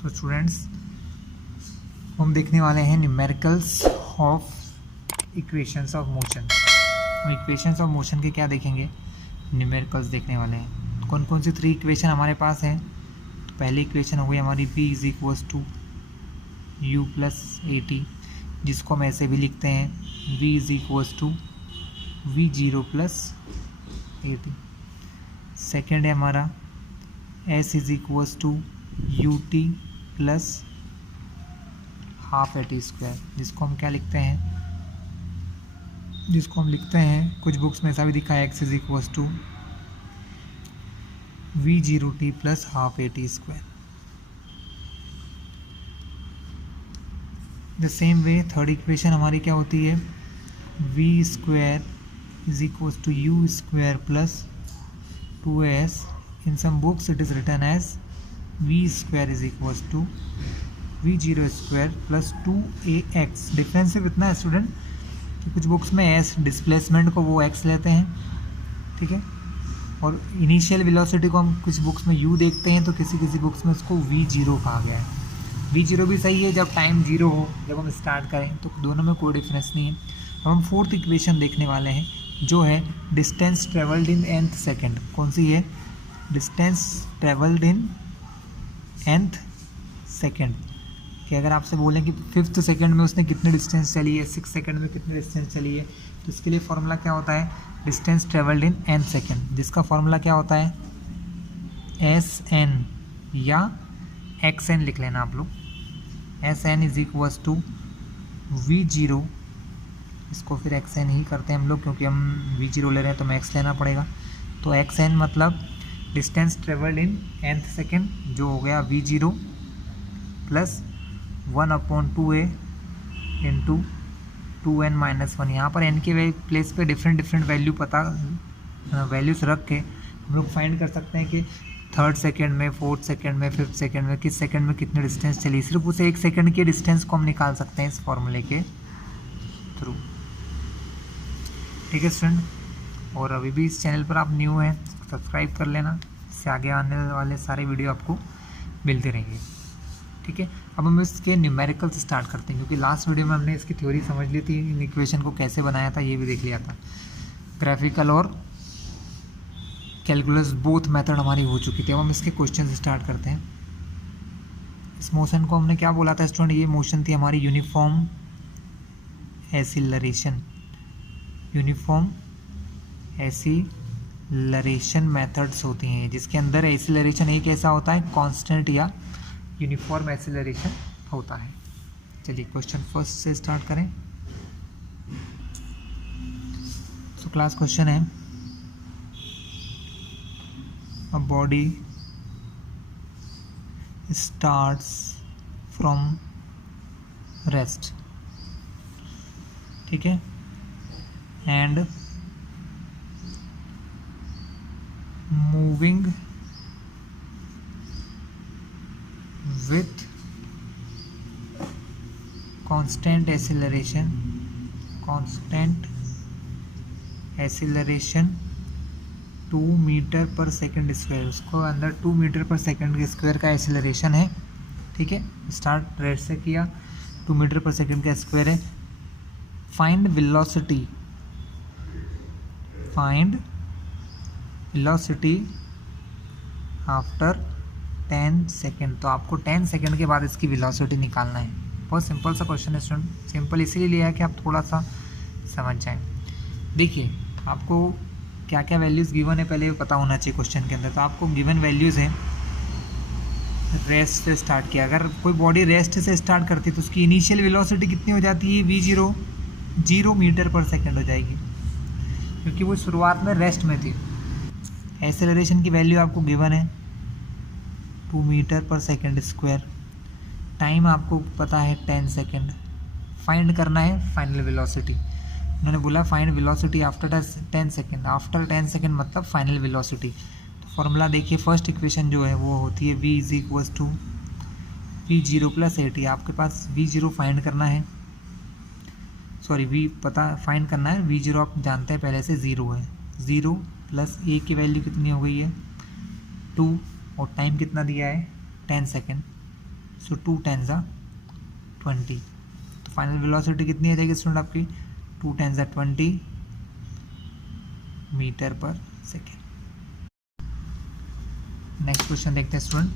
So students हम देखने वाले हैं numericals of equations of motion. हम इक्वेशंस ऑफ मोशन के क्या देखेंगे, न्यूमेरिकल्स देखने वाले हैं। कौन कौन सी 3 इक्वेशन हमारे पास हैं। तो पहली इक्वेशन हो गई हमारी v is equals to u plus a t, जिसको हम ऐसे भी लिखते हैं v is equals to v zero plus a t. Second है हमारा s is equals to U T plus half a t square, जिसको हम क्या लिखते हैं, जिसको हम लिखते हैं कुछ बुक्स में ऐसा भी दिखा है x is equals to v zero t plus half a t square. The same way third equation हमारी क्या होती है, v square is equals to you square plus 2s। In some books it is written as v square is equals to v zero square plus 2ax। Difference सिर्फ इतना है student कि कुछ books में s डिस्प्लेसमेंट को वो x लेते हैं, ठीक है, और इनिशियल वेलोसिटी को हम कुछ बुक्स में u देखते हैं, तो किसी किसी बुक्स में उसको v जीरो कहा गया है। v जीरो भी सही है जब टाइम जीरो हो, जब हम स्टार्ट करें, तो दोनों में कोई डिफरेंस नहीं है। अब हम फोर्थ इक्वेशन देखने वाले हैं जो है distance travelled in nth second. कौन सी है, distance travelled in nth second. कि अगर आपसे बोलें कि 5th सेकेंड में उसने कितने डिस्टेंस चली है, 6th सेकेंड में कितने डिस्टेंस चली है, तो इसके लिए फॉर्मूला क्या होता है, distance travelled in nth second, जिसका फॉर्मूला क्या होता है एस एन या एक्स एन लिख लेना आप लोग। S n is equals to v zero, इसको फिर एक्स एन ही करते हैं हम लोग क्योंकि हम वी जीरो ले रहे हैं तो हमें एक्स लेना पड़ेगा। तो एक्स एन मतलब distance travelled in nth second, जो हो गया we zero plus 1/2a into 2n minus 1। यहाँ पर n के प्लेस पे डिफरेंट वैल्यू वैल्यूज रख के हम लोग फाइंड कर सकते हैं कि 3rd सेकेंड में, 4th सेकेंड में, 5th सेकेंड में, किस सेकेंड में कितने डिस्टेंस चली। सिर्फ उसे 1 सेकेंड के डिस्टेंस को हम निकाल सकते हैं इस फॉर्मूले के थ्रू, ठीक है स्टूडेंट। और अभी भी इस चैनल पर आप न्यू हैं, सब्सक्राइब कर लेना, इससे आगे आने वाले सारे वीडियो आपको मिलते रहेंगे, ठीक है। अब हम इसके न्यूमेरिकल्स स्टार्ट करते हैं, क्योंकि लास्ट वीडियो में हमने इसकी थ्योरी समझ ली थी, इन इक्वेशन को कैसे बनाया था ये भी देख लिया था। ग्राफिकल और कैलकुलस बोथ मेथड हमारी हो चुकी थी। अब हम इसके क्वेश्चन स्टार्ट करते हैं। इस मोशन को हमने क्या बोला था स्टूडेंट, ये मोशन थी हमारी uniform acceleration. Uniform acceleration methods होती हैं, जिसके अंदर एसिलरेशन एक ऐसा होता है कांस्टेंट या यूनिफॉर्म एसिलरेशन होता है। चलिए क्वेश्चन फर्स्ट से स्टार्ट करें। तो क्लास क्वेश्चन है, a body starts from rest, ठीक है, and moving with constant acceleration 2 metre per second square, उसको अंदर 2 मीटर पर सेकेंड के स्क्वायर का एक्सेलरेशन है, ठीक है। स्टार्ट रेट से किया, 2 मीटर पर सेकेंड का स्क्वायर है। Find velocity after 10 second. तो आपको 10 सेकेंड के बाद इसकी वेलोसिटी निकालना है। बहुत सिंपल सा क्वेश्चन है स्टूडेंट, सिंपल इसीलिए लिया है कि आप थोड़ा सा समझ जाएं। देखिए आपको क्या क्या वैल्यूज़ गिवन है पहले पता होना चाहिए क्वेश्चन के अंदर। तो आपको गिवन वैल्यूज़ हैं, रेस्ट से स्टार्ट किया, अगर कोई बॉडी रेस्ट से स्टार्ट करती है तो उसकी इनिशियल वेलोसिटी कितनी हो जाती है, we zero 0 metre per second हो जाएगी, क्योंकि वो शुरुआत में रेस्ट में थी। एक्सेलरेशन की वैल्यू आपको गिवन है 2 metre per second square, time आपको पता है 10 सेकेंड, फाइंड करना है फाइनल वेलोसिटी। उन्होंने बोला find velocity after 10 second, after 10 second मतलब फाइनल वेलोसिटी। तो फॉर्मूला देखिए, फर्स्ट इक्वेशन जो है वो होती है v is equals to v zero plus a t. आपके पास v जीरो फाइंड करना है, सॉरी v पता फाइंड करना है, v जीरो आप जानते हैं पहले से 0 है, 0 प्लस ए की वैल्यू कितनी हो गई है 2, और टाइम कितना दिया है 10 सेकेंड। सो 2 × 20। तो फाइनल वेलोसिटी कितनी आ जाएगी स्टूडेंट आपकी? 2 × 20 metre per second. Next question देखते हैं student.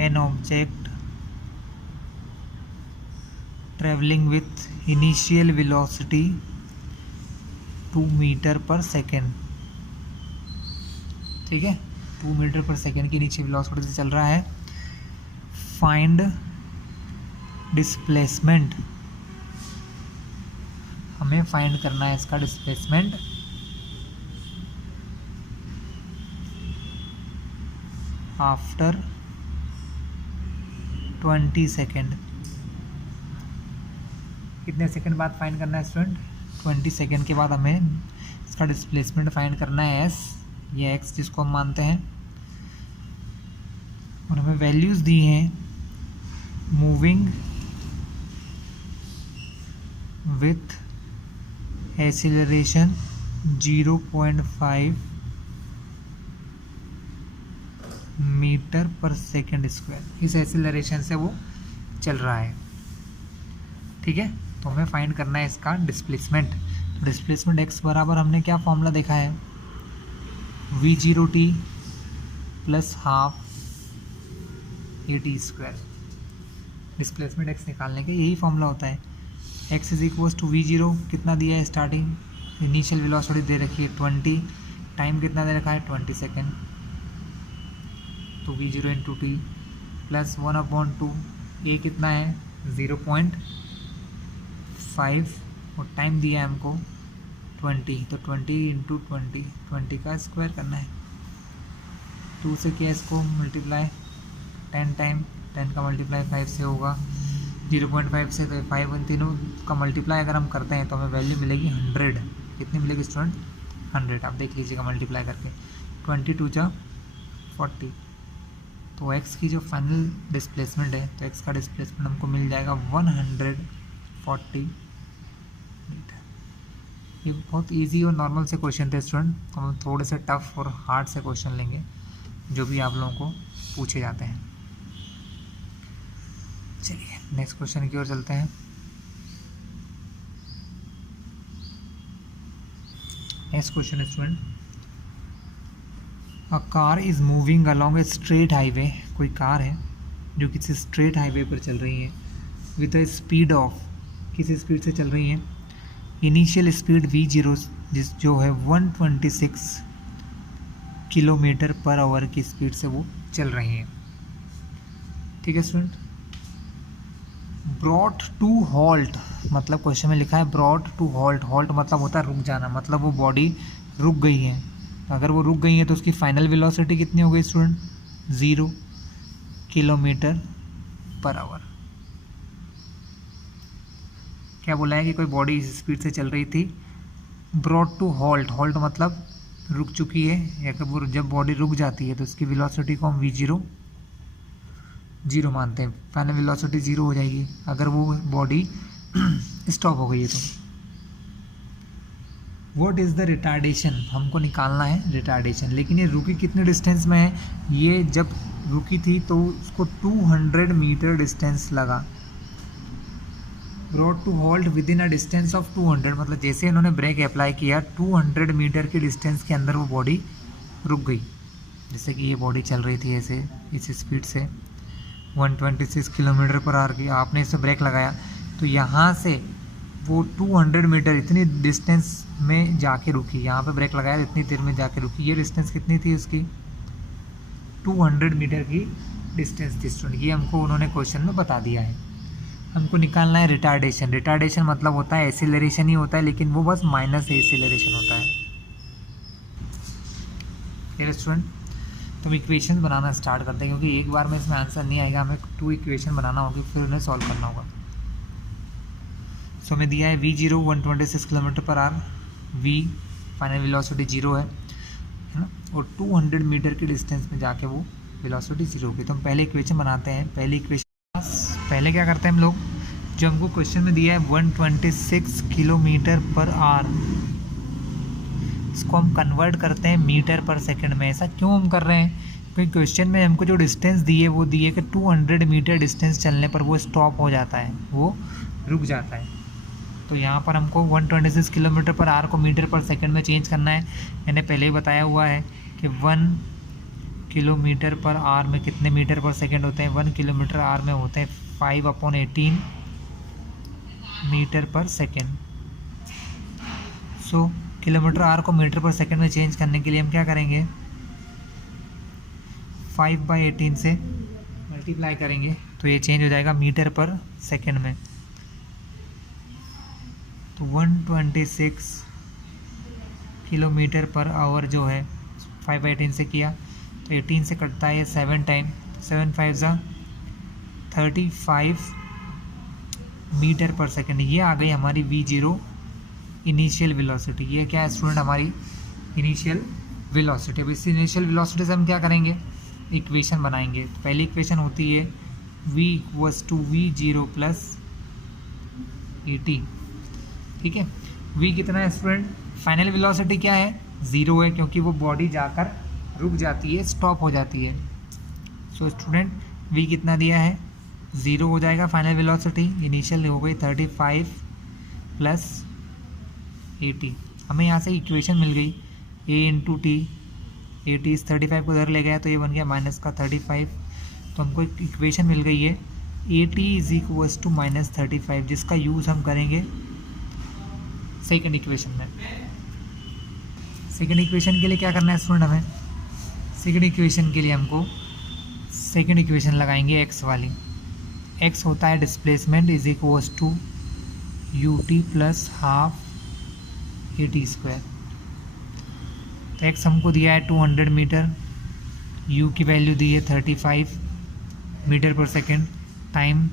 An object travelling with initial velocity 2 metre per second, ठीक है, 2 मीटर पर सेकेंड की इनिशियल वेलोसिटी से चल रहा है। फाइंड डिस्प्लेसमेंट, हमें फाइंड करना है इसका डिस्प्लेसमेंट आफ्टर 20 सेकेंड। कितने सेकेंड बाद फाइंड करना है स्टूडेंट? 20 सेकेंड के बाद हमें इसका डिस्प्लेसमेंट फाइंड करना है एस, ये एक्स जिसको हम मानते हैं, और हमें वैल्यूज़ दी हैं moving with acceleration 0.5 metre per second square. इस एक्सीलरेशन से वो चल रहा है, ठीक है। तो हमें फाइंड करना है इसका डिस्प्लेसमेंट। तो डिस्प्लेसमेंट एक्स बराबर हमने क्या फॉर्मूला देखा है? v0t plus half a t square. Displacement x निकालने का यही फॉर्मूला होता है। X is equals to v0 कितना दिया है स्टार्टिंग, इनिशियल वेलोसिटी दे रखी है 20, टाइम कितना दे रखा है 20 सेकेंड, तो v0 इंटू टी प्लस 1/2, ए कितना है 0.5 और टाइम दिया है हमको 20, तो 20 इंटू 20 का स्क्वायर करना है। 2 से किया इसको मल्टीप्लाई 10 टाइम, 10 का मल्टीप्लाई 5 से होगा 0.5 से, तो 5 इन तीनों का मल्टीप्लाई अगर हम करते हैं तो हमें वैल्यू मिलेगी 100। कितनी मिलेगी स्टूडेंट? 100। आप देख लीजिएगा मल्टीप्लाई करके, 22 × 40। तो x की जो फाइनल डिस्प्लेसमेंट है, तो x का डिस्प्लेसमेंट हमको मिल जाएगा 140 मीटर। ये बहुत इजी और नॉर्मल से क्वेश्चन थे स्टूडेंट। हम थोड़े से टफ और हार्ड से क्वेश्चन लेंगे जो भी आप लोगों को पूछे जाते हैं। चलिए नेक्स्ट क्वेश्चन की ओर चलते हैं। Next question student, a car is moving along a straight highway. कोई कार है जो किसी स्ट्रेट हाईवे पर चल रही है विद अ स्पीड ऑफ, किसी स्पीड से चल रही है, इनिशियल स्पीड v0 जो है 126 किलोमीटर पर आवर की स्पीड से वो चल रही है, ठीक है स्टूडेंट। ब्रॉट टू हॉल्ट, मतलब क्वेश्चन में लिखा है ब्रॉट टू हॉल्ट। हॉल्ट मतलब होता है रुक जाना, मतलब वो बॉडी रुक गई है। अगर वो रुक गई है तो उसकी फाइनल वेलोसिटी कितनी हो गई स्टूडेंट? 0 kilometre per hour. क्या बोला है कि कोई बॉडी इस स्पीड से चल रही थी, ब्रॉट टू हॉल्ट। हॉल्ट मतलब रुक चुकी है, या कब जब बॉडी रुक जाती है तो उसकी वेलोसिटी को हम v0 0 मानते हैं। फाइनल वेलोसिटी 0 हो जाएगी अगर वो बॉडी स्टॉप हो गई है तो। व्हाट इज़ द रिटार्डेशन, हमको निकालना है रिटार्डेशन। लेकिन ये रुकी कितने डिस्टेंस में है? ये जब रुकी थी तो उसको 200 मीटर डिस्टेंस लगा। Brought to halt within a distance of 200, मतलब जैसे इन्होंने ब्रेक अप्लाई किया 200 मीटर की डिस्टेंस के अंदर वो बॉडी रुक गई। जैसे कि ये बॉडी चल रही थी ऐसे इस स्पीड से 126 किलोमीटर पर आवर की, आपने इसे ब्रेक लगाया तो यहाँ से वो 200 मीटर इतनी डिस्टेंस में जाके रुकी। यहाँ पे ब्रेक लगाया इतनी देर में जाके रुकी। ये डिस्टेंस कितनी थी उसकी? 200 मीटर की डिस्टेंस थी स्टूडेंट। ये हमको उन्होंने क्वेश्चन में बता दिया है। हमको निकालना है रिटार्डेशन। रिटार्डेशन मतलब होता है एक्सीलरेशन ही होता है, लेकिन वो बस माइनस एक्सीलरेशन होता है। ये स्टूडेंट तो हम इक्वेशन बनाना स्टार्ट करते हैं, क्योंकि एक बार में इसमें आंसर नहीं आएगा, हमें 2 इक्वेशन बनाना होगी फिर उन्हें सॉल्व करना होगा। सो हमें दिया है v0 126 kilometre per hour, v final velocity 0 है ना, और 200 मीटर की डिस्टेंस में जाके वो वेलोसिटी 0 होगी। तो हम पहले इक्वेशन बनाते हैं। पहले क्या करते हैं हम लोग, जो हमको क्वेश्चन में दिया है 126 किलोमीटर पर आवर, इसको हम कन्वर्ट करते हैं मीटर पर सेकंड में। ऐसा क्यों हम कर रहे हैं? क्योंकि क्वेश्चन में हमको जो डिस्टेंस दी है वो दी है कि 200 मीटर डिस्टेंस चलने पर वो स्टॉप हो जाता है, वो रुक जाता है। तो यहाँ पर हमको 126 किलोमीटर पर आवर को मीटर पर सेकंड में चेंज करना है। मैंने पहले ही बताया हुआ है कि 1 किलोमीटर पर आवर में कितने मीटर पर सेकंड होते हैं? 1 किलोमीटर आवर में होते हैं 5/18 मीटर पर सेकंड। सो किलोमीटर आवर को मीटर पर सेकंड में चेंज करने के लिए हम क्या करेंगे? 5/18 से मल्टीप्लाई करेंगे तो ये चेंज हो जाएगा मीटर पर सेकंड में। तो 126 किलोमीटर पर आवर जो है 5/18 से किया तो 18 से कटता है 7 टाइम, 7 5 35 मीटर पर सेकंड। ये आ गई हमारी V0 इनिशियल वेलोसिटी। ये क्या है स्टूडेंट? हमारी इनिशियल वेलोसिटी। अब इस इनिशियल वेलोसिटी से हम क्या करेंगे? इक्वेशन बनाएंगे। तो पहली इक्वेशन होती है V = V0 + AT। ठीक है, V कितना है स्टूडेंट? फाइनल वेलोसिटी क्या है? 0 है, क्योंकि वो बॉडी जाकर रुक जाती है, स्टॉप हो जाती है। सो स्टूडेंट V कितना दिया है? 0 हो जाएगा फाइनल वेलोसिटी। इनिशियल हो गई 35 + AT। हमें यहाँ से इक्वेशन मिल गई A × T। AT इस 35 को उधर ले गया तो ये बन गया माइनस का 35। तो हमको एक इक्वेशन मिल गई है AT = -35, जिसका यूज़ हम करेंगे सेकंड इक्वेशन में। सेकंड इक्वेशन के लिए क्या करना है स्टूडेंट? हमें सेकंड इक्वेशन के लिए हमको सेकंड इक्वेशन लगाएंगे x वाली। x होता है डिस्प्लेसमेंट = ut + ½ AT²। तो x हमको दिया है 200 मीटर, u की वैल्यू दी है 35 मीटर पर सेकंड, टाइम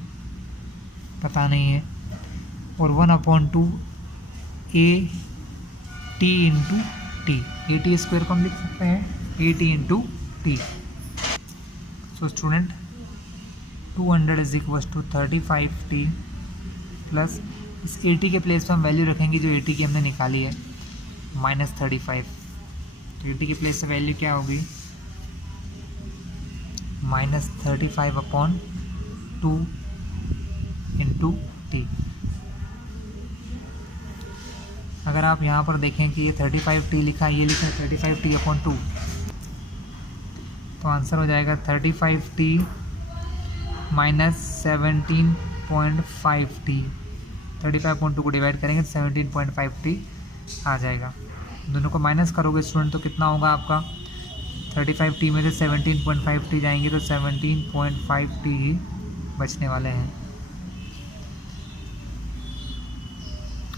पता नहीं है, और 1/2 AT × T। AT² को हम लिख सकते हैं AT × T। So student 200 = 35T plus इस AT के प्लेस पर हम वैल्यू रखेंगे जो AT की हमने निकाली है -35। तो AT के प्लेस से वैल्यू क्या होगी? -35/2 × T। अगर आप यहाँ पर देखें कि ये 35T लिखा है, ये लिखा है 35T/2, तो आंसर हो जाएगा 35T - 17.5T। 35.2 को डिवाइड करेंगे तो 17.5T आ जाएगा। दोनों को माइनस करोगे स्टूडेंट तो कितना होगा आपका? 35T में से 17.5T जाएंगे तो 17.5T ही बचने वाले हैं।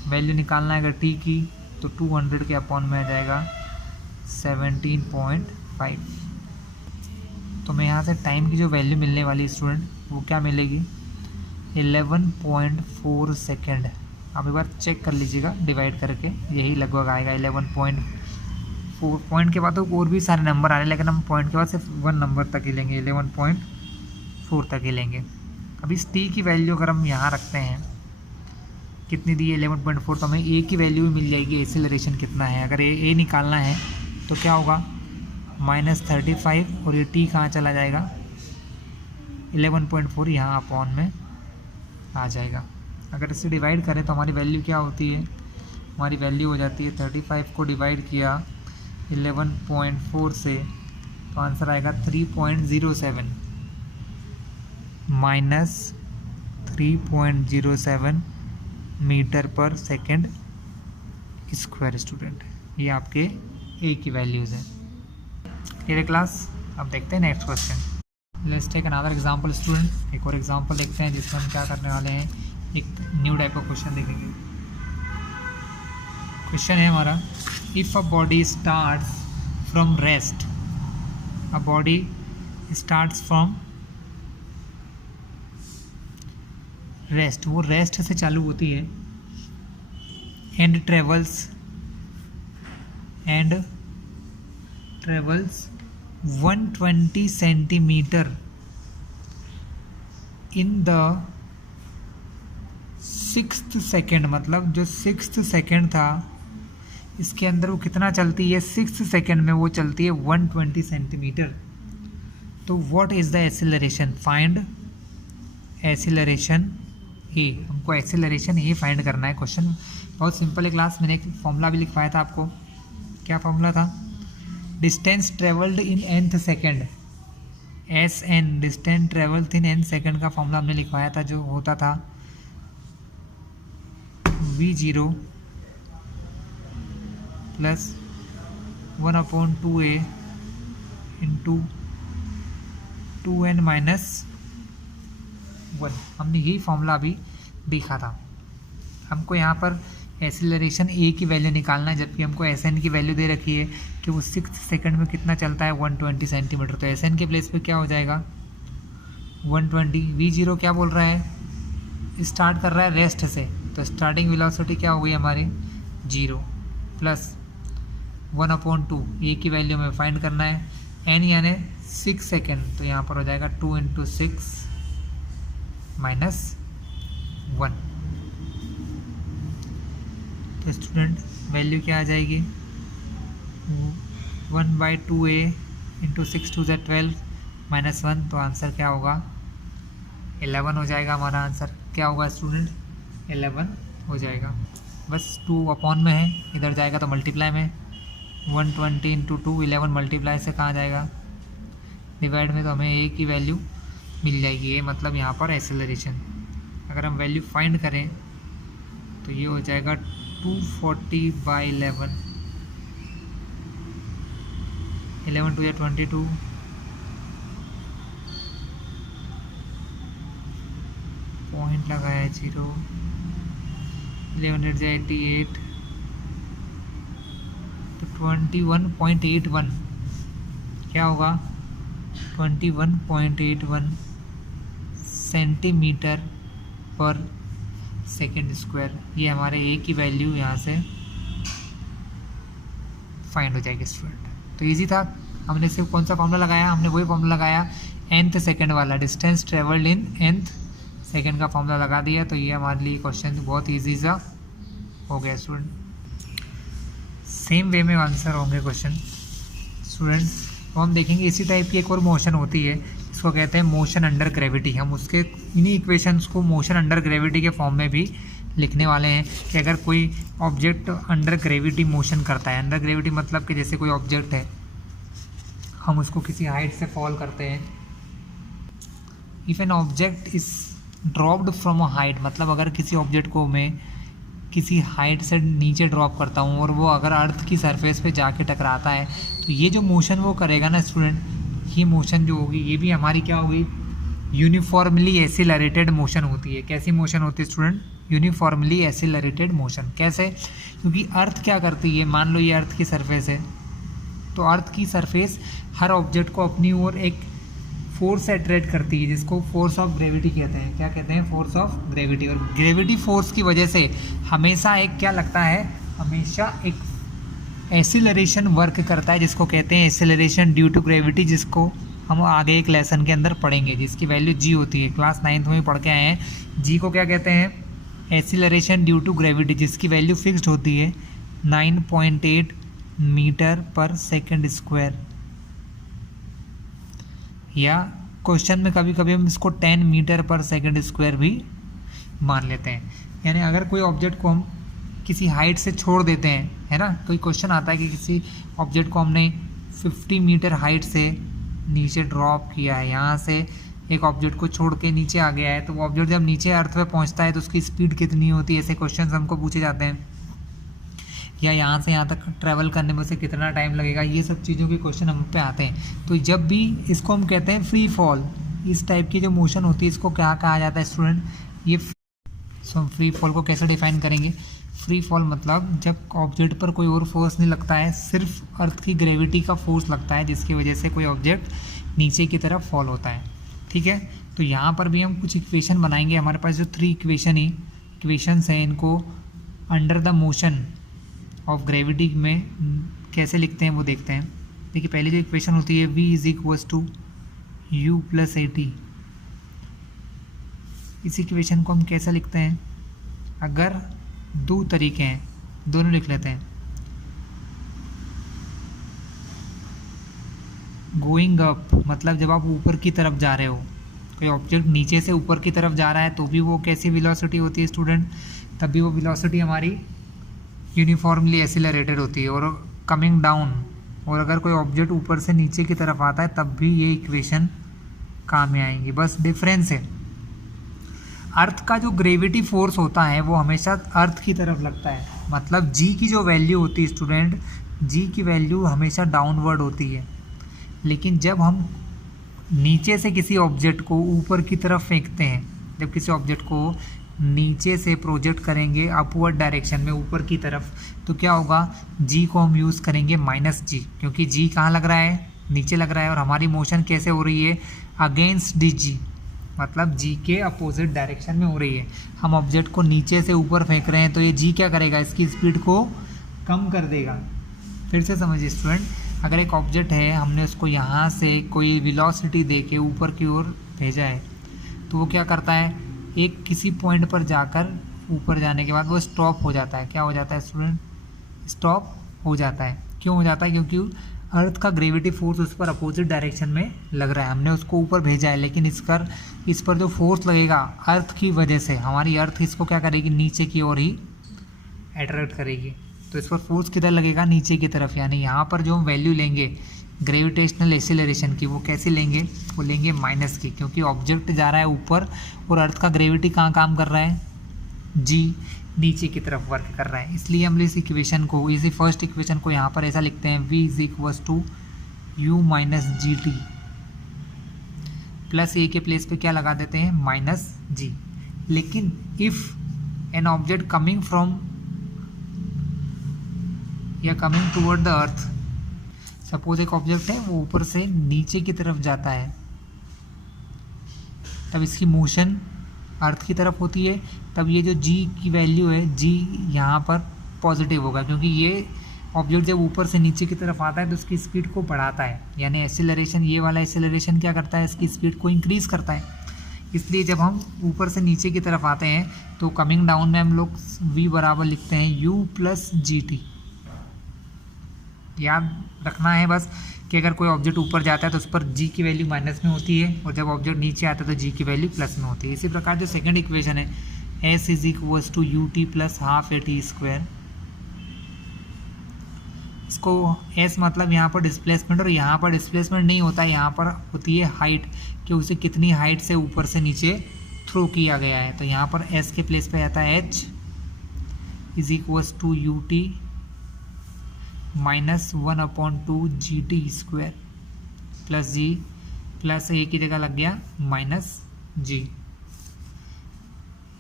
वैल्यू निकालना है अगर T की तो 200 के अपॉन में आ जाएगा 17.5। तो मैं यहाँ से टाइम की जो वैल्यू मिलने वाली स्टूडेंट वो क्या मिलेगी? 11.4 सेकेंड। आप एक बार चेक कर लीजिएगा डिवाइड करके, यही लगभग आएगा 11.4। पॉइंट के बाद तो और भी सारे नंबर आ रहे हैं, लेकिन हम पॉइंट के बाद सिर्फ 1 नंबर तक ही लेंगे, 11.4 तक ही लेंगे। अब इस T की वैल्यू अगर हम यहाँ रखते हैं, कितनी दी है? 11.4। तो हमें A की वैल्यू भी मिल जाएगी, एक्सेलरेशन कितना है। अगर A निकालना है तो क्या होगा? -35, और ये T कहाँ चला जाएगा? 11.4 यहाँ अपॉन में आ जाएगा। अगर इसे डिवाइड करें तो हमारी वैल्यू क्या होती है? हमारी वैल्यू हो जाती है 35 को डिवाइड किया 11.4 से तो आंसर आएगा 3.07 -3.07 मीटर पर सेकंड स्क्वायर। स्टूडेंट ये आपके A की वैल्यूज़ हैं। Clear class? अब देखते हैं next question. Let's take another example student. एक और एग्जांपल देखते हैं जिसमें हम क्या करने वाले हैं, एक न्यू टाइप का क्वेश्चन देखेंगे। क्वेश्चन है हमारा, if a body starts from rest, a body starts from rest, वो रेस्ट से चालू होती है, and travels 120 centimetre in the 6th second, मतलब जो 6th सेकेंड था इसके अंदर वो कितना चलती है, 6 सेकेंड में वो चलती है 120 सेंटीमीटर। तो what is the acceleration, find acceleration A. हमको एक्सेलरेशन ए फाइंड करना है। क्वेश्चन बहुत सिंपल है क्लास, मैंने एक फॉर्मूला भी लिखवाया था आपको। क्या फॉर्मूला था, distance travelled in nth second, s n, distance travelled in n second का फॉर्मूला हमने लिखवाया था, जो होता था v0 plus 1/2a into 2n minus 1। हमने यही फॉर्मूला अभी देखा था। हमको यहाँ पर एक्सीलरेशन ए की वैल्यू निकालना है, जबकि हमको एस एन की वैल्यू दे रखी है कि वो 6 सेकंड में कितना चलता है, 120 सेंटीमीटर। तो एस एन के प्लेस पे क्या हो जाएगा 120। v0 क्या बोल रहा है, स्टार्ट कर रहा है रेस्ट से, तो स्टार्टिंग वेलोसिटी क्या हो गई हमारी 0 प्लस 1/2, ए की वैल्यू में फाइंड करना है, एन यानी 6 सेकेंड, तो यहाँ पर हो जाएगा 2 × 6 माइनस 1। तो स्टूडेंट वैल्यू क्या आ जाएगी 1/2a इंटू 6 × 12 माइनस 1। तो आंसर क्या होगा 11 हो जाएगा। हमारा आंसर क्या होगा स्टूडेंट 11 हो जाएगा। बस 2 अपॉन में है, इधर जाएगा तो मल्टीप्लाई में, 120 × 2 11 मल्टीप्लाई से कहाँ जाएगा डिवाइड में, तो हमें ए की वैल्यू मिल जाएगी। ये मतलब यहाँ पर एक्सेलरेशन। अगर हम वैल्यू फाइंड करें तो ये हो जाएगा 240/11, 11 × 2 = 22, पॉइंट लगाया 0, 11 × 8 = 88, तो 21.81 क्या होगा 21.81 सेंटीमीटर पर सेकेंड स्क्वायर। ये हमारे ए की वैल्यू यहाँ से फाइंड हो जाएगी स्टूडेंट। तो इजी था। हमने सिर्फ कौन सा फॉर्मूला लगाया, हमने वही फॉर्मूला लगाया nth सेकेंड वाला, distance travelled in nth second का फॉर्मूला लगा दिया। तो ये हमारे लिए क्वेश्चन बहुत ईजी सा हो गया स्टूडेंट। सेम वे में आंसर होंगे क्वेश्चन स्टूडेंट। तो हम देखेंगे इसी टाइप की एक और मोशन होती है, इसको कहते हैं मोशन अंडर ग्रेविटी। हम उसके इन्हीं इक्वेशंस को मोशन अंडर ग्रेविटी के फॉर्म में भी लिखने वाले हैं कि अगर कोई ऑब्जेक्ट अंडर ग्रेविटी मोशन करता है, अंडर ग्रेविटी मतलब कि जैसे कोई ऑब्जेक्ट है, हम उसको किसी हाइट से फॉल करते हैं। If an object is dropped from a height, मतलब अगर किसी ऑब्जेक्ट को मैं किसी हाइट से नीचे ड्रॉप करता हूँ और वो अगर अर्थ की सरफेस पे जाके टकराता है, तो ये जो मोशन वो करेगा ना स्टूडेंट, ये मोशन जो होगी ये भी हमारी क्या होगी यूनिफॉर्मली एक्सीलरेटेड मोशन होती है। कैसी मोशन होती है स्टूडेंट, यूनिफॉर्मली एक्सीलरेटेड मोशन। कैसे, क्योंकि अर्थ क्या करती है, मान लो ये अर्थ की सरफेस है, तो अर्थ की सरफेस हर ऑब्जेक्ट को अपनी ओर एक फोर्स अट्रैक्ट करती है, जिसको फोर्स ऑफ ग्रेविटी कहते हैं। क्या कहते हैं, फोर्स ऑफ ग्रेविटी। और ग्रेविटी फोर्स की वजह से हमेशा एक क्या लगता है, हमेशा एक एक्सीलरेशन वर्क करता है, जिसको कहते हैं एक्सीलरेशन ड्यू टू ग्रेविटी, जिसको हम आगे एक लेसन के अंदर पढ़ेंगे, जिसकी वैल्यू जी होती है। क्लास 9th में पढ़ के आए हैं। जी को क्या कहते हैं, एक्सीलरेशन ड्यू टू ग्रेविटी, जिसकी वैल्यू फिक्स्ड होती है 9.8 मीटर पर सेकेंड स्क्वायर, या क्वेश्चन में कभी कभी हम इसको 10 मीटर पर सेकेंड स्क्वायर भी मान लेते हैं। यानी अगर कोई ऑब्जेक्ट को हम किसी हाइट से छोड़ देते हैं, है ना, कोई क्वेश्चन आता है कि किसी ऑब्जेक्ट को हमने 50 मीटर हाइट से नीचे ड्रॉप किया है, यहाँ से एक ऑब्जेक्ट को छोड़ के नीचे आ गया है, तो वो ऑब्जेक्ट जब नीचे अर्थ पे पहुँचता है तो उसकी स्पीड कितनी होती है, ऐसे क्वेश्चन हमको पूछे जाते हैं। या यहाँ से यहाँ तक ट्रैवल करने में से कितना टाइम लगेगा, ये सब चीज़ों के क्वेश्चन हम पे आते हैं। तो जब भी इसको हम कहते हैं फ्री फॉल, इस टाइप की जो मोशन होती है इसको क्या कहा जाता है स्टूडेंट, ये। सो हम फ्री फॉल को कैसे डिफाइन करेंगे, फ्री फॉल मतलब जब ऑब्जेक्ट पर कोई और फोर्स नहीं लगता है, सिर्फ अर्थ की ग्रेविटी का फोर्स लगता है, जिसकी वजह से कोई ऑब्जेक्ट नीचे की तरफ फॉल होता है। ठीक है, तो यहाँ पर भी हम कुछ इक्वेशन बनाएंगे। हमारे पास जो 3 इक्वेशंस हैं, इनको under the motion of gravity में कैसे लिखते हैं वो देखते हैं। देखिए पहली जो इक्वेशन होती है v = u + at, इस इक्वेशन को हम कैसे लिखते हैं, अगर 2 तरीके हैं, दोनों लिख लेते हैं। गोइंग अप मतलब जब आप ऊपर की तरफ जा रहे हो, कोई ऑब्जेक्ट नीचे से ऊपर की तरफ जा रहा है तो भी वो कैसी वेलोसिटी होती है स्टूडेंट, तब भी वो वेलोसिटी हमारी यूनिफॉर्मली एक्सीलरेटेड होती है। और कमिंग डाउन, और अगर कोई ऑब्जेक्ट ऊपर से नीचे की तरफ आता है तब भी ये इक्वेशन काम में आएंगी। बस डिफरेंस है, अर्थ का जो ग्रेविटी फोर्स होता है वो हमेशा अर्थ की तरफ लगता है, मतलब जी की जो वैल्यू होती है स्टूडेंट, जी की वैल्यू हमेशा डाउनवर्ड होती है। लेकिन जब हम नीचे से किसी ऑब्जेक्ट को ऊपर की तरफ फेंकते हैं, जब किसी ऑब्जेक्ट को नीचे से प्रोजेक्ट करेंगे अपवर्ड डायरेक्शन में ऊपर की तरफ, तो क्या होगा, जी को हम यूज़ करेंगे माइनस जी, क्योंकि जी कहाँ लग रहा है, नीचे लग रहा है, और हमारी मोशन कैसे हो रही है, अगेंस्ट डी जी, मतलब जी के अपोजिट डायरेक्शन में हो रही है। हम ऑब्जेक्ट को नीचे से ऊपर फेंक रहे हैं तो ये जी क्या करेगा, इसकी स्पीड को कम कर देगा। फिर से समझिए स्टूडेंट, अगर एक ऑब्जेक्ट है, हमने उसको यहाँ से कोई वेलोसिटी दे के ऊपर की ओर भेजा है, तो वो क्या करता है, एक किसी पॉइंट पर जाकर ऊपर जाने के बाद वो स्टॉप हो जाता है। क्या हो जाता है स्टूडेंट, स्टॉप हो जाता है। क्यों हो जाता है, क्योंकि अर्थ का ग्रेविटी फोर्स उस पर अपोजिट डायरेक्शन में लग रहा है, हमने उसको ऊपर भेजा है, लेकिन इस पर जो फोर्स लगेगा अर्थ की वजह से, हमारी अर्थ इसको क्या करेगी, नीचे की ओर ही अट्रैक्ट करेगी। तो इस पर फोर्स किधर लगेगा, नीचे की तरफ, यानी यहाँ पर जो हम वैल्यू लेंगे ग्रेविटेशनल एक्सीलरेशन की, वो कैसे लेंगे, वो लेंगे माइनस की, क्योंकि ऑब्जेक्ट जा रहा है ऊपर और अर्थ का ग्रेविटी कहाँ काम कर रहा है, जी नीचे की तरफ वर्क कर रहा है। इसलिए हम इस इक्वेशन को, इसी फर्स्ट इक्वेशन को यहाँ पर ऐसा लिखते हैं, v is equals to U minus ji T, plus A के प्लेस पे क्या लगा देते हैं, माइनस जी। लेकिन if an object coming from या coming toward the earth, suppose एक ऑब्जेक्ट है वो ऊपर से नीचे की तरफ जाता है, तब इसकी मोशन अर्थ की तरफ होती है, तब ये जो जी की वैल्यू है, जी यहाँ पर पॉजिटिव होगा, क्योंकि ये ऑब्जेक्ट जब ऊपर से नीचे की तरफ आता है तो उसकी स्पीड को बढ़ाता है, यानी एक्सीलरेशन, ये वाला एक्सीलरेशन क्या करता है, इसकी स्पीड को इंक्रीज़ करता है। इसलिए जब हम ऊपर से नीचे की तरफ आते हैं तो कमिंग डाउन में हम लोग v बराबर लिखते हैं u प्लस जी टी। याद रखना है बस कि अगर कोई ऑब्जेक्ट ऊपर जाता है तो उस पर g की वैल्यू माइनस में होती है, और जब ऑब्जेक्ट नीचे आता है तो g की वैल्यू प्लस में होती है। इसी प्रकार जो सेकंड इक्वेशन है s is equals to U T plus half a t square, इसको s मतलब यहाँ पर डिस्प्लेसमेंट, और यहाँ पर डिस्प्लेसमेंट नहीं होता है, यहाँ पर होती है हाइट, कि उसे कितनी हाइट से ऊपर से नीचे थ्रो किया गया है। तो यहाँ पर s के प्लेस पे आता है h is equals to you T minus 1/2 G T square plus G, plus A की जगह लग गया माइनस जी।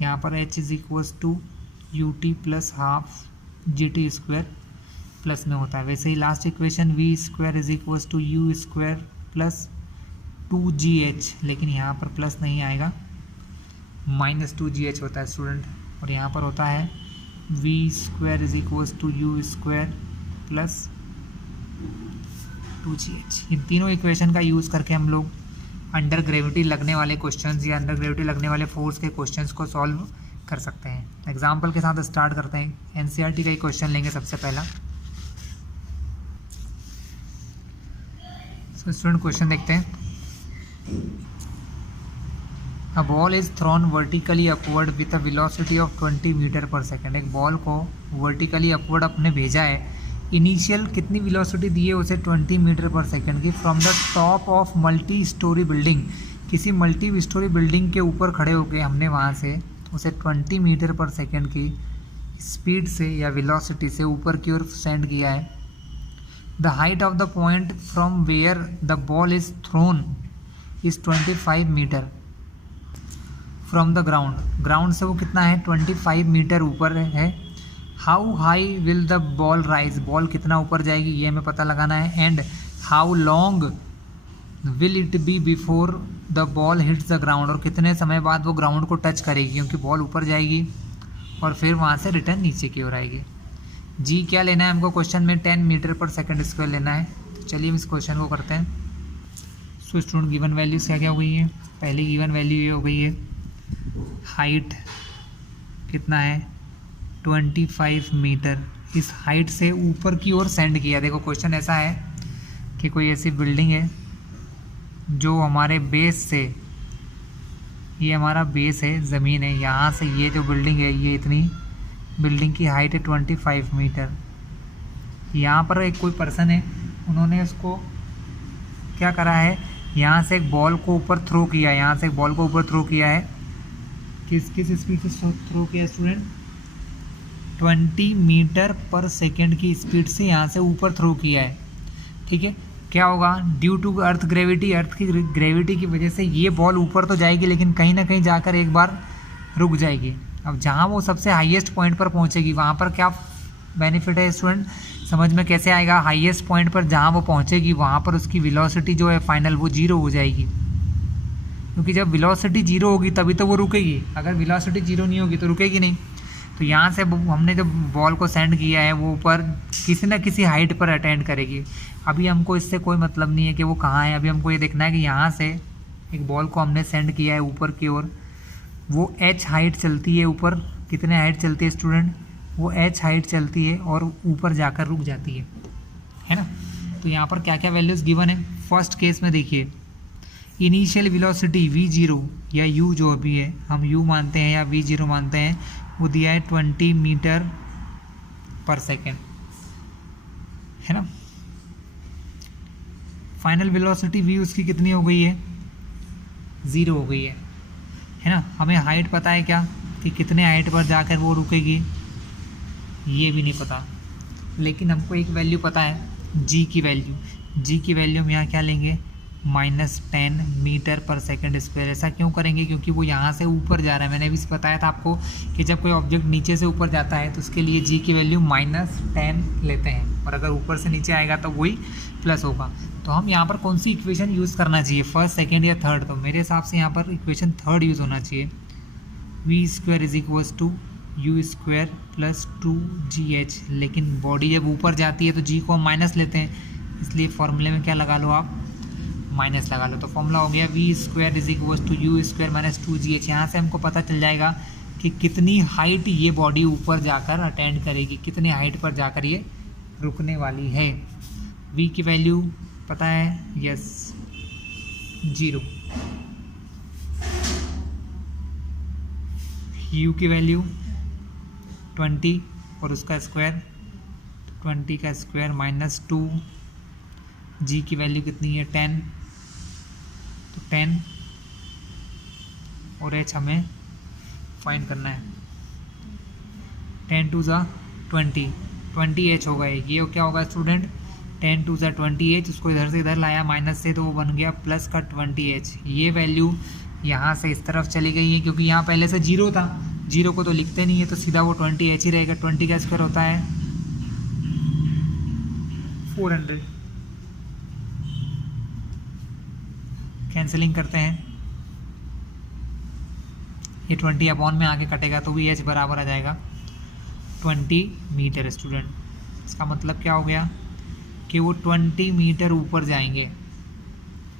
यहाँ पर h is equals to U T plus half G T square plus में होता है। वैसे ही last equation v square is equals to you square plus 2gh, लेकिन यहाँ पर प्लस नहीं आएगा, माइनस 2gh होता है स्टूडेंट, और यहाँ पर होता है v square is equals to you square plus 2gh। इन तीनों इक्वेशन का यूज़ करके हम लोग अंडर ग्रेविटी लगने वाले क्वेश्चंस या अंडर ग्रेविटी लगने वाले फोर्स के क्वेश्चंस को सॉल्व कर सकते हैं। एग्जाम्पल के साथ स्टार्ट करते हैं। एनसीईआरटी का ही क्वेश्चन लेंगे सबसे पहला। तो स्टूडेंट क्वेश्चन देखते हैं। A ball is thrown vertically upward with a velocity of 20 metre per second. एक बॉल को वर्टिकली अपवर्ड अपने भेजा है, इनिशियल कितनी वेलोसिटी दी है उसे, 20 मीटर पर सेकेंड की, from the top of multi storey building, किसी मल्टी स्टोरी बिल्डिंग के ऊपर खड़े होकर हमने वहाँ से उसे 20 मीटर पर सेकेंड की स्पीड से या वेलोसिटी से ऊपर की ओर सेंड किया है। The height of the point from where the ball is thrown is 25 metre from the ground. Ground से वो कितना है, 25 मीटर ऊपर है। How high will the ball rise, ball कितना ऊपर जाएगी ये हमें पता लगाना है। And how long will it be before the ball hits the ground, और कितने समय बाद वो ग्राउंड को टच करेगी, क्योंकि बॉल ऊपर जाएगी और फिर वहाँ से रिटर्न नीचे की ओर आएगी। जी क्या लेना है हमको क्वेश्चन में, 10 मीटर पर सेकेंड स्क्वायर लेना है। तो चलिए हम इस क्वेश्चन को करते हैं। सो स्टूडेंट गिवन वैल्यूज क्या क्या हो गई है, पहली गिवन वैल्यू ये हो गई है, हाइट कितना है 25 मीटर, इस हाइट से ऊपर की ओर सेंड किया। देखो क्वेश्चन ऐसा है कि कोई ऐसी बिल्डिंग है जो हमारे बेस से, ये हमारा बेस है, ज़मीन है, यहाँ से ये जो बिल्डिंग है, ये इतनी बिल्डिंग की हाइट है 25 मीटर। यहाँ पर एक कोई पर्सन है, उन्होंने उसको क्या करा है, यहाँ से एक बॉल को ऊपर थ्रो किया है, यहाँ से एक बॉल को ऊपर थ्रो किया है। किस स्पीड से थ्रो किया स्टूडेंट? 20 मीटर पर सेकेंड की स्पीड से यहाँ से ऊपर थ्रो किया है। ठीक है, क्या होगा? ड्यू टू अर्थ ग्रेविटी, अर्थ की ग्रेविटी की वजह से ये बॉल ऊपर तो जाएगी, लेकिन कहीं ना कहीं जाकर एक बार रुक जाएगी। अब जहाँ वो सबसे हाईएस्ट पॉइंट पर पहुँचेगी, वहाँ पर क्या बेनिफिट है स्टूडेंट? समझ में कैसे आएगा? हाईएस्ट पॉइंट पर जहाँ वो पहुँचेगी, वहाँ पर उसकी वेलोसिटी जो है फाइनल, वो जीरो हो जाएगी। क्योंकि जब वेलोसिटी जीरो होगी तभी तो वो रुकेगी, अगर वेलोसिटी जीरो नहीं होगी तो रुकेगी नहीं। तो यहाँ से हमने जब बॉल को सेंड किया है, वो ऊपर किसी न किसी हाइट पर अटेंड करेगी। अभी हमको इससे कोई मतलब नहीं है कि वो कहाँ है, अभी हमको ये देखना है कि यहाँ से एक बॉल को हमने सेंड किया है ऊपर की ओर, वो h हाइट चलती है ऊपर। कितने हाइट चलती है स्टूडेंट? वो h हाइट चलती है और ऊपर जाकर रुक जाती है ना। तो यहाँ पर क्या क्या वैल्यूज़ गिवन है? फर्स्ट केस में देखिए, इनिशियल वेलोसिटी v0 या u जो अभी है, हम u मानते हैं या v0 मानते हैं, वो दिया है 20 मीटर पर सेकेंड, है ना। फाइनल वेलोसिटी v उसकी कितनी हो गई है? 0 हो गई है ना। हमें हाइट पता है क्या, कि कितने हाइट पर जाकर वो रुकेगी, ये भी नहीं पता, लेकिन हमको एक वैल्यू पता है, g की वैल्यू। g की वैल्यू हम यहाँ क्या लेंगे? -10 मीटर पर सेकेंड स्क्वायर। ऐसा क्यों करेंगे? क्योंकि वो यहाँ से ऊपर जा रहा है। मैंने भी बताया था आपको कि जब कोई ऑब्जेक्ट नीचे से ऊपर जाता है तो उसके लिए g की वैल्यू -10 लेते हैं, और अगर ऊपर से नीचे आएगा तो वही प्लस होगा। तो हम यहाँ पर कौन सी इक्वेशन यूज़ करना चाहिए, फर्स्ट, सेकेंड या थर्ड? तो मेरे हिसाब से यहाँ पर इक्वेशन थर्ड यूज़ होना चाहिए। v² = u² + 2gh। लेकिन बॉडी जब ऊपर जाती है तो g को हम माइनस लेते हैं, इसलिए फॉर्मूले में क्या लगा लो आप? माइनस लगा लो। तो फॉर्मूला हो गया v² = u² - 2gh। यहाँ से हमको पता चल जाएगा कि कितनी हाइट ये बॉडी ऊपर जाकर अटेंड करेगी, कितने हाइट पर जाकर ये रुकने वाली है। v की वैल्यू पता है? यस, 0। u की वैल्यू 20 और उसका स्क्वायर, 20 का स्क्वायर -2। g की वैल्यू कितनी है? 10, तो 10 और h हमें फाइंड करना है। 10 × 2 = 20, 20h होगा ये क्या होगा स्टूडेंट? 10 × 2 = 20h। उसको इधर से इधर लाया माइनस से, तो वो बन गया प्लस का 20h। ये वैल्यू यहाँ से इस तरफ चली गई है, क्योंकि यहाँ पहले से 0 था, 0 को तो लिखते नहीं है, तो सीधा वो 20h ही रहेगा। 20 का स्क्वायर होता है 400। कैंसिलिंग करते हैं, ये 20 अपॉन में आगे कटेगा तो भी h बराबर आ जाएगा 20 मीटर स्टूडेंट। इसका मतलब क्या हो गया कि वो 20 मीटर ऊपर जाएंगे,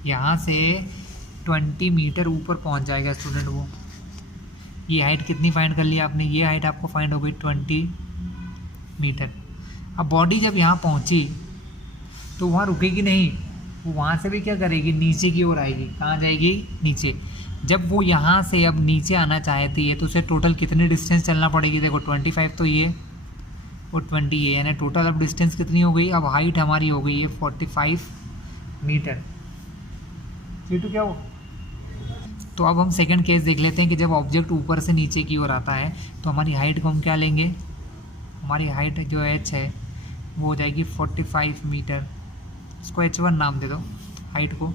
यहाँ से 20 मीटर ऊपर पहुँच जाएगा स्टूडेंट वो। ये हाइट कितनी फाइंड कर ली आपने? ये हाइट आपको फाइंड हो गई 20 मीटर। अब बॉडी जब यहाँ पहुँची तो वहाँ रुकेगी नहीं, वो वहाँ से भी क्या करेगी? नीचे की ओर आएगी। कहाँ जाएगी? नीचे। जब वो यहाँ से अब नीचे आना चाहती है तो उसे टोटल कितनी डिस्टेंस चलना पड़ेगी? देखो 25 तो ये और 20 ये, यानी टोटल अब डिस्टेंस कितनी हो गई? अब हाइट हमारी हो गई है 45 मीटर। C2 क्या हो? तो अब हम सेकंड केस देख लेते हैं कि जब ऑब्जेक्ट ऊपर से नीचे की ओर आता है तो हमारी हाइट को हम क्या लेंगे? हमारी हाइट जो h है वो हो जाएगी 45 मीटर। इसको h1 नाम दे दो हाइट को।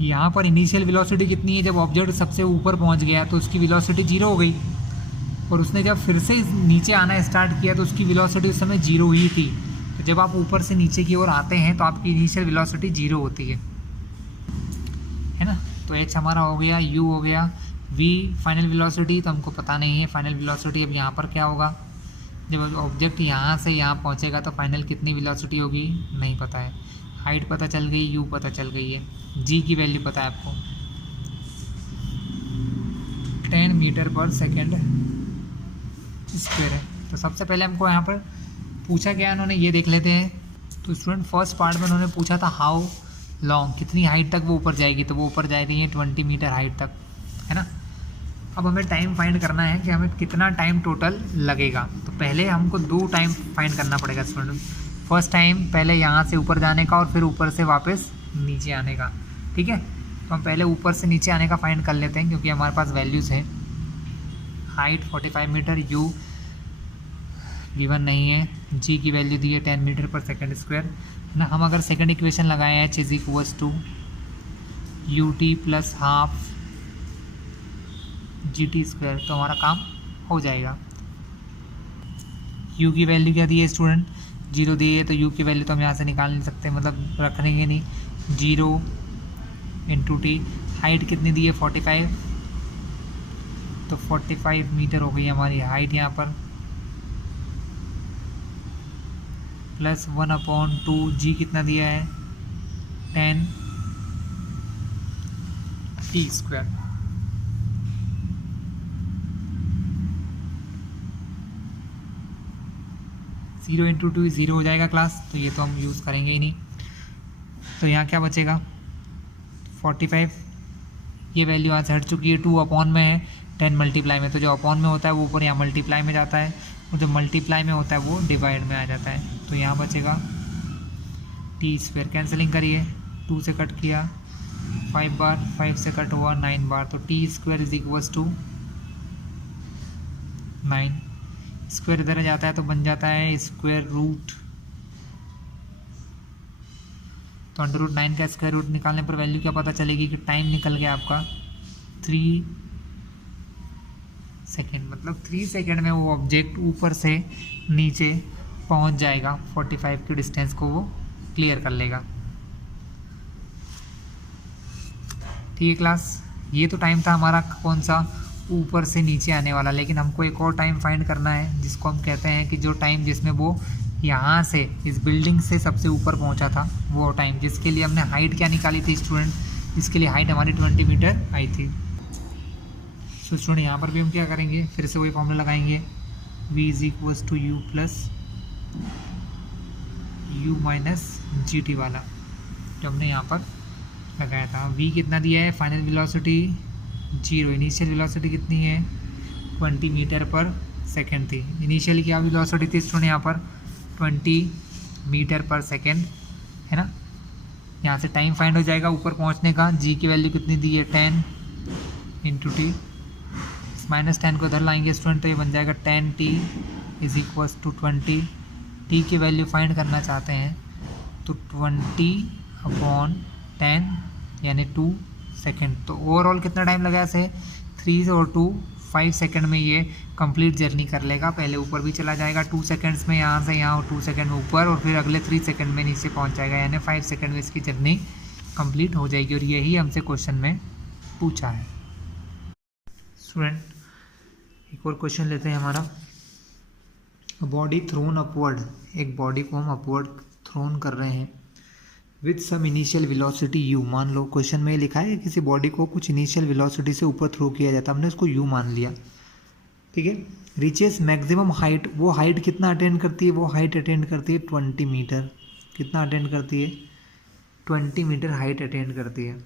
यहाँ पर इनिशियल वेलोसिटी कितनी है? जब ऑब्जेक्ट सबसे ऊपर पहुँच गया तो उसकी वेलोसिटी 0 हो गई, और उसने जब फिर से नीचे आना स्टार्ट किया तो उसकी वेलोसिटी उस समय 0 ही थी। तो जब आप ऊपर से नीचे की ओर आते हैं तो आपकी इनिशियल वेलोसिटी 0 होती है ना। तो h हमारा हो गया, u हो गया, v फाइनल वेलोसिटी तो हमको पता नहीं है। फाइनल वेलोसिटी अब यहाँ पर क्या होगा? जब ऑब्जेक्ट यहाँ से यहाँ पहुँचेगा तो फाइनल कितनी वेलोसिटी होगी? नहीं पता है। हाइट पता चल गई, u पता चल गई है, g की वैल्यू पता है आपको 10 मीटर पर सेकेंड स्क्वायर है। तो सबसे पहले हमको यहाँ पर पूछा गया, उन्होंने ये देख लेते हैं। तो स्टूडेंट फर्स्ट पार्ट में उन्होंने पूछा था हाउ लॉन्ग, कितनी हाइट तक वो ऊपर जाएगी, तो वो ऊपर जा रही है 20 मीटर हाइट तक, है ना। अब हमें टाइम फाइंड करना है कि हमें कितना टाइम टोटल लगेगा। तो पहले हमको 2 टाइम फाइंड करना पड़ेगा स्टूडेंट। फर्स्ट टाइम पहले यहाँ से ऊपर जाने का और फिर ऊपर से वापस नीचे आने का, ठीक है। तो हम पहले ऊपर से नीचे आने का फाइंड कर लेते हैं, क्योंकि हमारे पास वैल्यूज़ है। हाइट 45 मीटर, यू गिवन नहीं है, जी की वैल्यू दी है 10 मीटर पर सेकेंड स्क्वायर, है ना। हम अगर सेकेंड इक्वेशन लगाए h is equals to U T plus half G T square, तो हमारा काम हो जाएगा। यू की वैल्यू क्या दी है स्टूडेंट, 0 दी है, तो यू की वैल्यू तो हम यहाँ से निकाल नहीं सकते, मतलब रखेंगे नहीं। 0 इंटू टी, हाइट कितनी दी है 45, तो 45 मीटर हो गई हमारी हाइट यहाँ पर, प्लस 1/2, जी कितना दिया है 10 T square. Zero into two 0 हो जाएगा क्लास, तो ये तो हम यूज़ करेंगे ही नहीं। तो यहाँ क्या बचेगा 45, ये वैल्यू यहाँ से हट चुकी है, 2 अपॉन में है, 10 मल्टीप्लाई में, तो जो अपॉन में होता है वो ऊपर यहाँ मल्टीप्लाई में जाता है, और जो मल्टीप्लाई में होता है वो डिवाइड में आ जाता है। तो यहाँ बचेगा टी स्क्वायर, कैंसलिंग करिए, 2 से कट किया 5 बार, 5 से कट हुआ 9 बार, तो t square is equals to 9। Square इधर जाता है तो बन जाता है स्क्वायर रूट, तो √9 का स्क्वायर रूट निकालने पर वैल्यू क्या पता चलेगी कि टाइम निकल गया आपका 3 सेकेंड, मतलब 3 सेकेंड में वो ऑब्जेक्ट ऊपर से नीचे पहुंच जाएगा, 45 की डिस्टेंस को वो क्लियर कर लेगा। ठीक है क्लास, ये तो टाइम था हमारा कौन सा, ऊपर से नीचे आने वाला। लेकिन हमको एक और टाइम फाइंड करना है, जिसको हम कहते हैं कि जो टाइम जिसमें वो यहाँ से इस बिल्डिंग से सबसे ऊपर पहुँचा था, वो टाइम, जिसके लिए हमने हाइट क्या निकाली थी स्टूडेंट, इसके लिए हाइट हमारी 20 मीटर आई थी। तो स्टूडेंट यहाँ पर भी हम क्या करेंगे, फिर से वही फॉर्मूला लगाएंगे, v is equals to u plus u minus ji t वाला जो हमने यहाँ पर लगाया था। v कितना दिया है, फाइनल वेलोसिटी 0, इनिशियल वेलोसिटी कितनी है 20 मीटर पर सेकेंड थी। इनिशियली क्या वेलोसिटी थी स्टूडेंट यहाँ पर 20 मीटर पर सेकेंड, है ना। यहाँ से टाइम फाइंड हो जाएगा ऊपर पहुँचने का। g की वैल्यू कितनी दी है 10 इंटू टी, -10 को इधर लाएंगे स्टूडेंट, तो ये बन जाएगा 10t is equals to 20। T की वैल्यू फाइंड करना चाहते हैं तो 20/10 यानी 2 सेकेंड। तो ओवरऑल कितना टाइम लगा इसे, 3 और 2 5 सेकेंड में ये कंप्लीट जर्नी कर लेगा। पहले ऊपर भी चला जाएगा 2 सेकेंड्स में, यहाँ से यहाँ, और 2 सेकेंड में ऊपर, और फिर अगले 3 सेकेंड में नीचे पहुँच जाएगा, यानी 5 सेकेंड में इसकी जर्नी कंप्लीट हो जाएगी। और यही हमसे क्वेश्चन में पूछा है। स्टूडेंट एक और क्वेश्चन लेते हैं हमारा, बॉडी थ्रोन अपवर्ड, एक बॉडी को हम अपवर्ड थ्रोन कर रहे हैं with some initial velocity u। मान लो क्वेश्चन में लिखा है किसी बॉडी को कुछ इनिशियल वेलोसिटी से ऊपर थ्रो किया जाता है, हमने उसको u मान लिया, ठीक है। रीचेस मैक्सिमम हाइट, वो हाइट कितना अटेंड करती है, वो हाइट अटेंड करती है 20 मीटर। कितना अटेंड करती है 20 मीटर हाइट अटेंड करती है।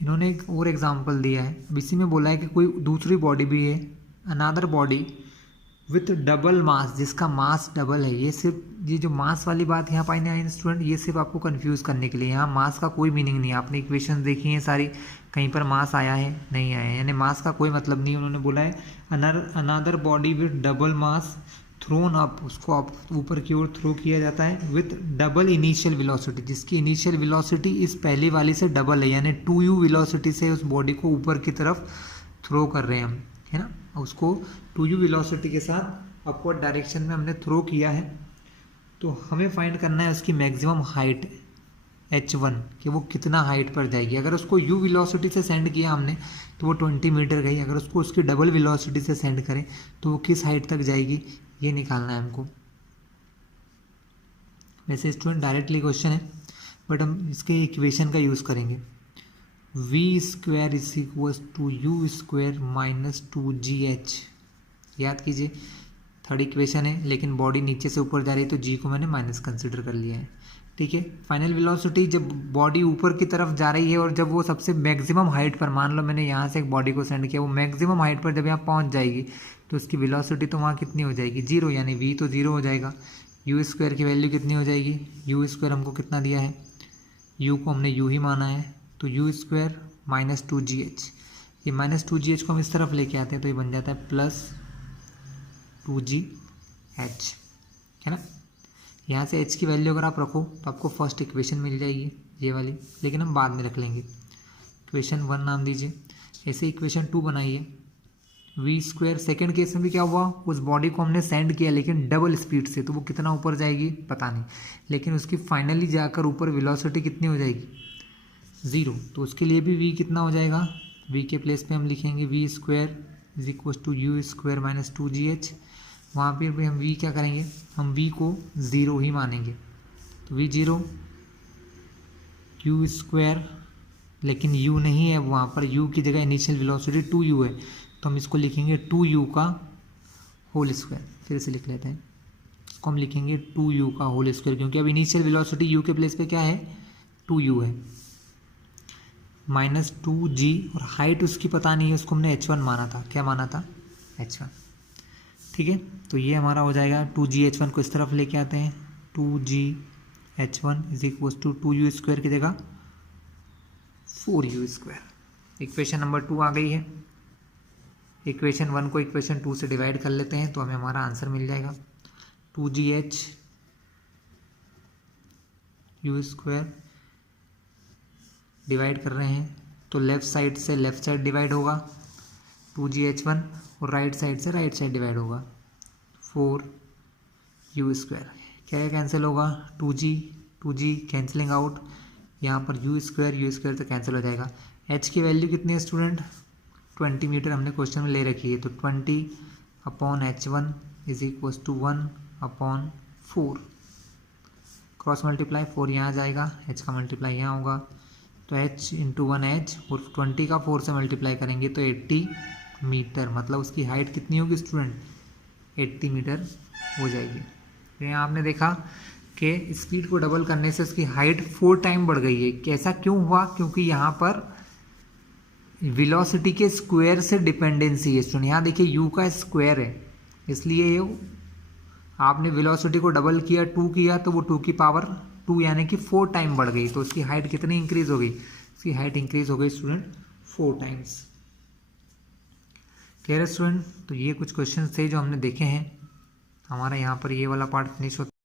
इन्होंने एक और एग्जांपल दिया है, अब इसी में बोला है कि कोई दूसरी बॉडी भी है, अनादर बॉडी विथ डबल मास, जिसका मास डबल है। ये सिर्फ ये जो मास वाली बात यहाँ पाई ना स्टूडेंट, ये सिर्फ आपको कंफ्यूज करने के लिए, यहाँ मास का कोई मीनिंग नहीं है। आपने इक्वेशन देखी है सारी, कहीं पर मास आया है नहीं आया है, यानी मास का कोई मतलब नहीं। उन्होंने बोला है another body with double mass thrown up, उसको आप ऊपर की ओर थ्रो किया जाता है विथ डबल इनिशियल वेलोसिटी, जिसकी इनिशियल वेलोसिटी इस पहले वाली से डबल है, यानी 2u वेलोसिटी से उस बॉडी को ऊपर की तरफ थ्रो कर रहे हैं हम, है ना। उसको 2u वेलोसिटी के साथ अपवर्ड डायरेक्शन में हमने थ्रो किया है। तो हमें फाइंड करना है उसकी मैक्सिमम हाइट h1, कि वो कितना हाइट पर जाएगी। अगर उसको u वेलोसिटी से सेंड किया हमने तो वो 20 मीटर गई, अगर उसको उसकी डबल वेलोसिटी से सेंड करें तो वो किस हाइट तक जाएगी, ये निकालना है हमको। वैसे स्टूडेंट डायरेक्टली क्वेश्चन है, बट हम इसके इक्वेशन का यूज़ करेंगे। v square is equals to you square minus 2gh। याद कीजिए थर्ड इक्वेशन है, लेकिन बॉडी नीचे से ऊपर जा रही है तो जी को मैंने माइनस कंसिडर कर लिया है। ठीक है, फाइनल वेलोसिटी जब बॉडी ऊपर की तरफ जा रही है और जब वो सबसे मैक्सिमम हाइट पर, मान लो मैंने यहाँ से एक बॉडी को सेंड किया, वो मैक्सिमम हाइट पर जब यहाँ पहुँच जाएगी तो उसकी वेलोसिटी तो वहाँ कितनी हो जाएगी, जीरो, यानी वी तो जीरो हो जाएगा। यू स्क्वायर की वैल्यू कितनी हो जाएगी, यू स्क्वायर हमको कितना दिया है, यू को हमने यू ही माना है, तो यू स्क्वायर माइनस 2gh, ये माइनस 2gh को हम इस तरफ लेके आते हैं तो ये बन जाता है प्लस 2gh, है ना। यहाँ से h की वैल्यू अगर आप रखो तो आपको फर्स्ट इक्वेशन मिल जाएगी ये वाली, लेकिन हम बाद में रख लेंगे। इक्वेशन 1 नाम दीजिए। ऐसे इक्वेशन 2 बनाइए। वी स्क्वायर, सेकेंड केस में भी क्या हुआ, उस बॉडी को हमने सेंड किया लेकिन डबल स्पीड से, तो वो कितना ऊपर जाएगी पता नहीं, लेकिन उसकी फाइनली जाकर ऊपर वेलोसिटी कितनी हो जाएगी, ज़ीरो। तो उसके लिए भी v कितना हो जाएगा, v के प्लेस पे हम लिखेंगे v square is equal to you square minus 2gh। वहाँ पर भी हम v क्या करेंगे, हम v को ज़ीरो ही मानेंगे, तो v ज़ीरो, यू स्क्वायर, लेकिन u नहीं है वहाँ पर, u की जगह इनिशियल वेलोसिटी 2u है, तो हम इसको लिखेंगे 2u का होल स्क्वायर। फिर से लिख लेते हैं, इसको हम लिखेंगे 2u का होल स्क्वायर, क्योंकि अब इनिशियल वेलोसिटी u के प्लेस पे क्या है, 2u है, माइनस 2g, और हाइट उसकी पता नहीं है, उसको हमने h1 माना था। क्या माना था, h1। ठीक है, तो ये हमारा हो जाएगा 2gh1 को इस तरफ लेके आते हैं, 2gh1 is equal to 2u square की जगह 4u स्क्वायर। इक्वेशन नंबर 2 आ गई है। इक्वेशन 1 को इक्वेशन 2 से डिवाइड कर लेते हैं तो हमें हमारा आंसर मिल जाएगा 2gh u स्क्वायर, डिवाइड कर रहे हैं तो लेफ़्ट साइड से लेफ़्ट साइड डिवाइड होगा 2gh1, और राइट साइड से राइट साइड डिवाइड होगा 4u स्क्वायर। क्या कैंसिल होगा, 2g कैंसिलिंग आउट, यहाँ पर u स्क्वायर तो कैंसिल हो जाएगा। h की वैल्यू कितनी है स्टूडेंट, 20 मीटर हमने क्वेश्चन में ले रखी है, तो 20/h1 is equal to 1/4, cross multiply 4 यहाँ आ जाएगा, h का मल्टीप्लाई यहाँ होगा, तो h इंटू 1h, और 20 का 4 से मल्टीप्लाई करेंगे तो 80 मीटर, मतलब उसकी हाइट कितनी होगी स्टूडेंट, 80 मीटर हो जाएगी। तो यहाँ आपने देखा कि स्पीड को डबल करने से उसकी हाइट 4 टाइम बढ़ गई है। कैसा क्यों हुआ, क्योंकि यहाँ पर वेलोसिटी के स्क्वायर से डिपेंडेंसी है स्टूडेंट। यहाँ देखिए u का स्क्वायर है, इसलिए आपने वेलोसिटी को डबल किया, 2 किया, तो वो 2 की पावर 2 यानी कि 4 टाइम बढ़ गई, तो उसकी हाइट कितनी इंक्रीज हो गई, उसकी हाइट इंक्रीज हो गई स्टूडेंट 4 टाइम्स। क्लियर है स्टूडेंट। तो ये कुछ क्वेश्चन थे जो हमने देखे हैं। हमारा यहाँ पर ये वाला पार्ट फिनिश होता है।